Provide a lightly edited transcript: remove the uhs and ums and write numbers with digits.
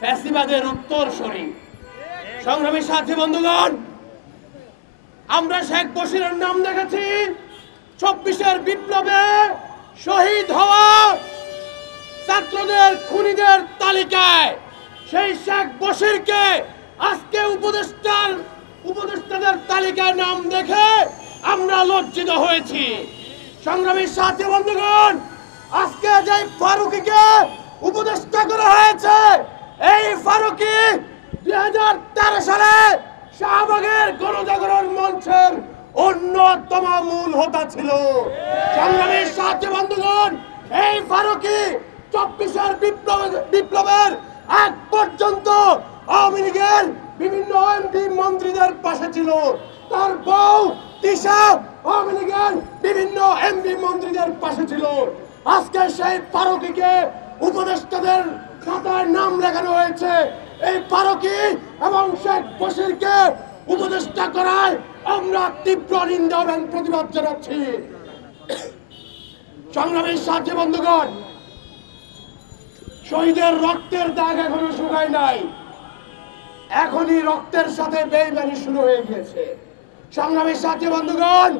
ফ্যাসিবাদের উত্তরসূরি। সংগ্রামী সাথী বন্ধুগণ, আমরা শেখ বশিরের নাম দেখেছি ২৪-এর বিপ্লবে শহীদ হওয়া ছাত্রদের খুনিদের তালিকায়। সেই শেখ বশিরকে আজকে উপদেষ্টাদের তালিকায় নাম দেখে আমরা লজ্জিত হয়েছি। সংগ্রামী সাথী বন্ধুগণ, আজকে যে ফারুকীকে উপদেষ্টা করা হয়েছে, এই ফারুকী ২০১৩ সালে শাহবাগের গণজাগরণ মঞ্চের অন্যতম মূল হোতা ছিল। সংগ্রামী সাথী বন্ধুগণ, এই ফারুকী ২৪-এর বিপ্লবের আগ পর্যন্ত আওয়ামী লীগের বিভিন্ন এমপি মন্ত্রীদের পাশে ছিল। তার বউ তিশা আওয়ামী লীগের বিভিন্ন এমপি মন্ত্রীদের পাশে ছিল। আজকে সেই ফারুকীকে উপদেষ্টাদের খাতায় নাম লেখানো হয়েছে। এই ফারুকী এবং শেখ বশিরকে উপদেষ্টা করায় আমরা তীব্র নিন্দা এবং প্রতিবাদ জানাচ্ছি। সংগ্রামী সাথী বন্ধুগণ, শহীদের রক্তের দাগ এখনো শুকায় নাই, এখনই রক্তের সাথে বেইমানি শুরু হয়ে গিয়েছে। সংগ্রামী সাথী বন্ধুগণ,